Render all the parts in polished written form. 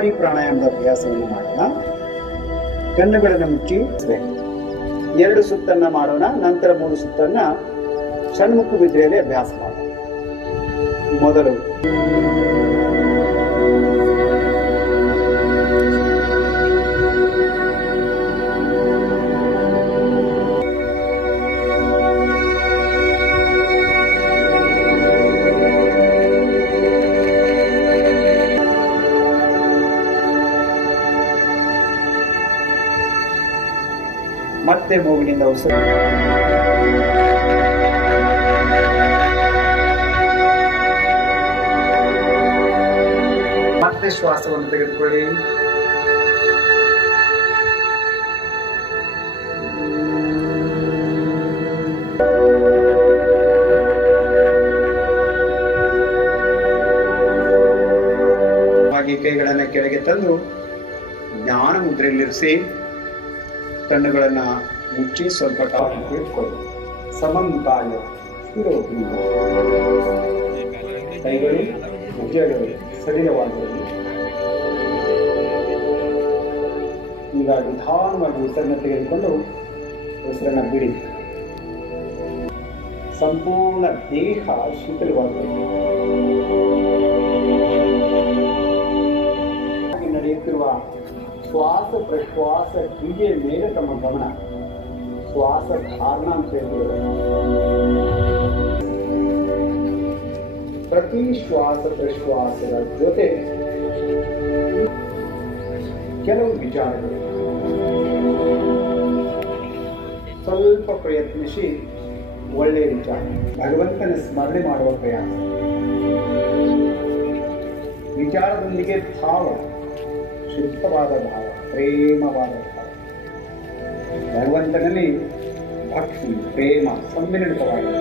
ಬ್ರಹ್ಮರಿ ಪ್ರಾಣಾಯಾಮದ ಅಭ್ಯಾಸವನ್ನು ಮಾಡೋಣ. ಕಣ್ಣುಗಳನ್ನು ಮುಚ್ಚಿ 2 ಸುತ್ತನ್ನ ಮಾಡೋಣ. ನಂತರ 3 ಸುತ್ತನ್ನ ಷಣ್ಮುಖ ಮುದ್ರೆಯಲ್ಲಿ ಅಭ್ಯಾಸ ಮಾಡೋಣ. ಮೊದಲು ಮತ್ತೆ ಮೂಗಿನಿಂದ ಉಸಿರು, ಮತ್ತೆ ಶ್ವಾಸವನ್ನು ತೆಗೆದುಕೊಳ್ಳಿ. ಹಾಗೆ ಕೈಗಳನ್ನು ಕೆಳಗೆ ತಂದು ಜ್ಞಾನ ಮುದ್ರೆಯಲ್ಲಿರಿಸಿ ಕಣ್ಣುಗಳನ್ನ ಮುಚ್ಚಿ ಸ್ವಲ್ಪ ಕಾಲ ಕುಳಿತುಕೊಳ್ಳಿ. ಸಮಂಕಾಯ ಸ್ಥಿರೋಗಿ, ಕೈಗಳು ಭುಜಗಳು ಸಡಿಲವಾಗಿರಲಿ. ಈಗ ನಿಧಾನವಾಗಿ ಉಸಿರನ್ನು ತೆಗೆದುಕೊಂಡು ಉಸಿರನ್ನು ಬಿಡಿ. ಸಂಪೂರ್ಣ ದೇಹ ಶೀತಲವಾಗಿರಲಿ. ನಡೆಯುತ್ತಿರುವ ಶ್ವಾಸ ಪ್ರಶ್ವಾಸ ಕ್ರಿಯೆಯ ಮೇಲೆ ತಮ್ಮ ಗಮನ. ಶ್ವಾಸ ಧಾರಣ ಅಂತ ಹೇಳ್ತೀವಿ. ಪ್ರತಿ ಶ್ವಾಸ ಪ್ರಶ್ವಾಸದ ಜೊತೆ ಕೆಲವು ವಿಚಾರಗಳು. ಸ್ವಲ್ಪ ಪ್ರಯತ್ನಿಸಿ ಒಳ್ಳೆಯ ವಿಚಾರ, ಭಗವಂತನ ಸ್ಮರಣೆ ಮಾಡುವ ಪ್ರಯಾಸ. ವಿಚಾರದೊಂದಿಗೆ ಭಾವ, ಶುದ್ಧವಾದ ಭಾವ, ಪ್ರೇಮವಾದ ಭಾವ. ಭಗವಂತನಲ್ಲಿ ಭಕ್ತಿ ಪ್ರೇಮ ಸಮ್ಮಿಳಿತವಾಗಿದೆ.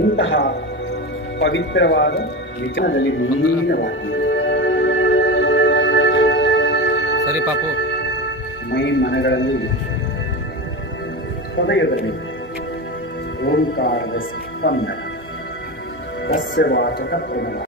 ಇಂತಹ ಪವಿತ್ರವಾದ ವಿಚಾರದಲ್ಲಿ ಲೀನವಾಗಿದೆ. ಸರಿ ಪಾಪು. ಮೈ ಮನಗಳಲ್ಲಿ ಹೃದಯದಲ್ಲಿ ಓಂಕಾರದ ಸ್ಪಂದನ, ತಸ್ಯ ವಾಚಕ ಪ್ರಣವ.